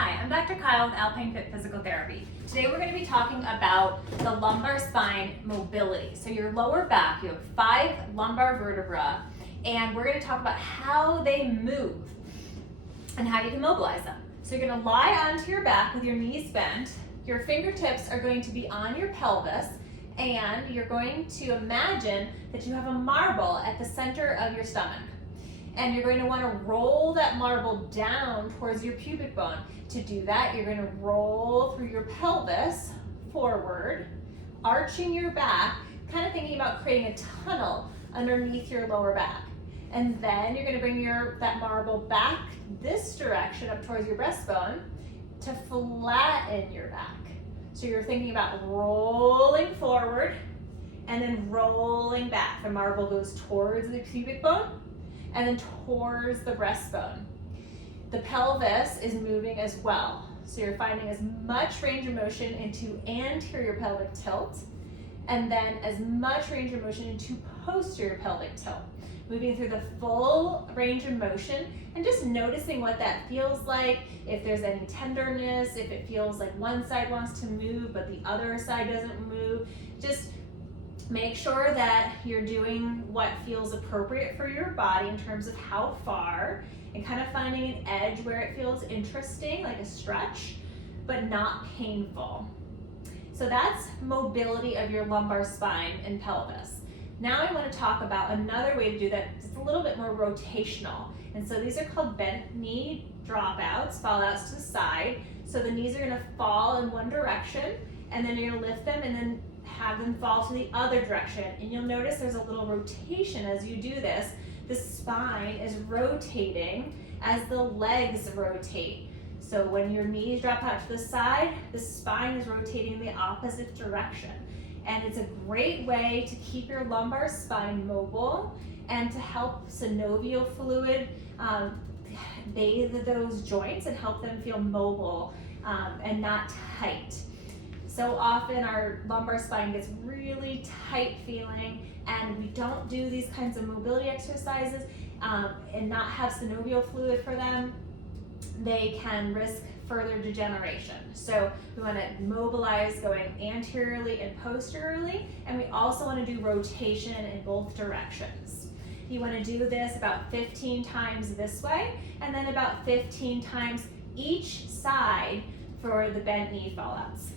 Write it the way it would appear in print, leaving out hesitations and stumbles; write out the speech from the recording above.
Hi, I'm Dr. Kyle with Alpine Fit Physical Therapy. Today we're going to be talking about the lumbar spine mobility. So your lower back, you have 5 lumbar vertebrae, and we're going to talk about how they move and how you can mobilize them. So you're going to lie onto your back with your knees bent. Your fingertips are going to be on your pelvis, and you're going to imagine that you have a marble at the center of your stomach. And you're going to want to roll that marble down towards your pubic bone. To do that, you're going to roll through your pelvis forward, arching your back, kind of thinking about creating a tunnel underneath your lower back. And then you're going to bring that marble back this direction up towards your breastbone to flatten your back. So you're thinking about rolling forward and then rolling back. The marble goes towards the pubic bone and then towards the breastbone. The pelvis is moving as well. So you're finding as much range of motion into anterior pelvic tilt, and then as much range of motion into posterior pelvic tilt. Moving through the full range of motion and just noticing what that feels like, if there's any tenderness, if it feels like one side wants to move but the other side doesn't move. Just make sure that you're doing what feels appropriate for your body in terms of how far, and kind of finding an edge where it feels interesting, like a stretch, but not painful. So that's mobility of your lumbar spine and pelvis. Now I want to talk about another way to do that. It's a little bit more rotational. And so these are called bent knee dropouts, fall outs to the side. So the knees are going to fall in one direction, and then you're going to lift them and then have them fall to the other direction. And you'll notice there's a little rotation as you do this. The spine is rotating as the legs rotate. So when your knees drop out to the side, the spine is rotating in the opposite direction. And it's a great way to keep your lumbar spine mobile and to help synovial fluid bathe those joints and help them feel mobile and not tight. So often our lumbar spine gets really tight feeling, and we don't do these kinds of mobility exercises and not have synovial fluid for them, they can risk further degeneration. So we want to mobilize going anteriorly and posteriorly, and we also want to do rotation in both directions. You want to do this about 15 times this way, and then about 15 times each side for the bent knee fallouts.